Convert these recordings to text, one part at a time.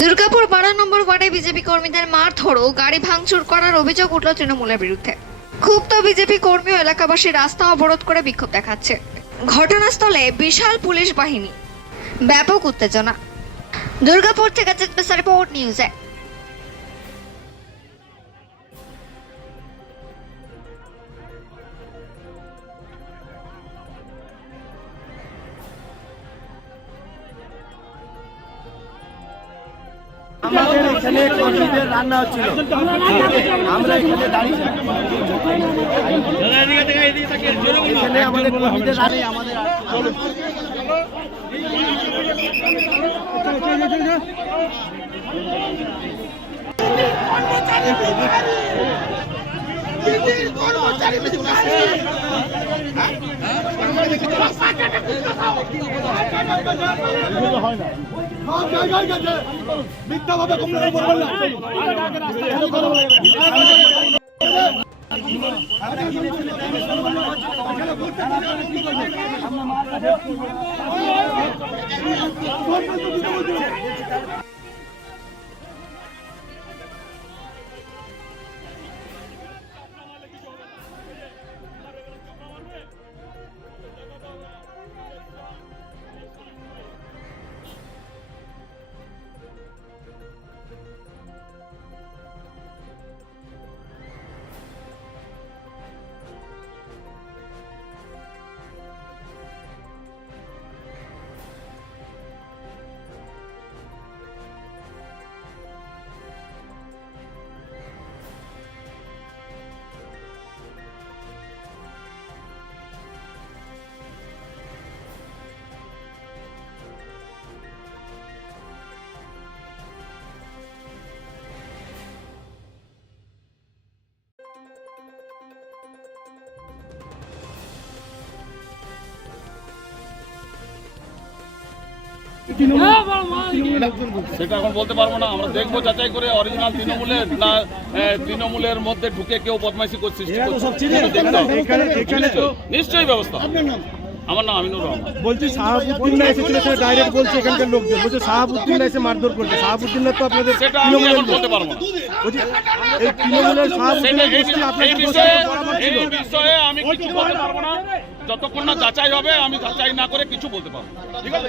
দুর্গাপুর বারো নম্বর ওয়ার্ডে বিজেপি কর্মীদের মারধর ও গাড়ি ভাঙচুর করার অভিযোগ উঠল তৃণমূলের বিরুদ্ধে। ক্ষুব্ধ বিজেপি কর্মী ও এলাকাবাসী রাস্তা অবরোধ করে বিক্ষোভ দেখাচ্ছে। ঘটনাস্থলে বিশাল পুলিশ বাহিনী। ব্যাপক উত্তেজনা। দুর্গাপুর থেকে রিপোর্ট, নিউজে আমাদের এখানে কর্মীদের রান্না হচ্ছিল। আমরা এখানে দাঁড়িয়ে এখানে আমাদের কর্মীদের আমাদের মিথ্যাভাবে কমপ্লেন করবেন না। সেটা এখন বলতে পারব না। আমরা দেখব যাচাই করে অরিজিনাল তৃণমূলের না তৃণমূলের মধ্যে ঢুকে কেউ বদমাইশি করছে। নিশ্চয়ই, ব্যবস্থা। আমার নাম আমিনুর রহমান। বলছি শাহাবুদ্দিন এসেছিল সেটা ডাইরেক্ট বলছে এখানকার লোকজন। বলছে শাহাবুদ্দিন এসে মারধর করছে। শাহাবুদ্দিন তো আপনাদের সেটা আমি এখন বলতে পারব না। বলছি এই তৃণমূলের আপনাদের বিষয়ে বিষয়ে আমি কিছু বলতে পারব না। যতক্ষণ না যাচাই হবে আমি যাচাই না করে কিছু বলতে পারব ঠিক আছে?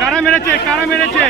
কারা মেরেছে? কারা মেরেছে?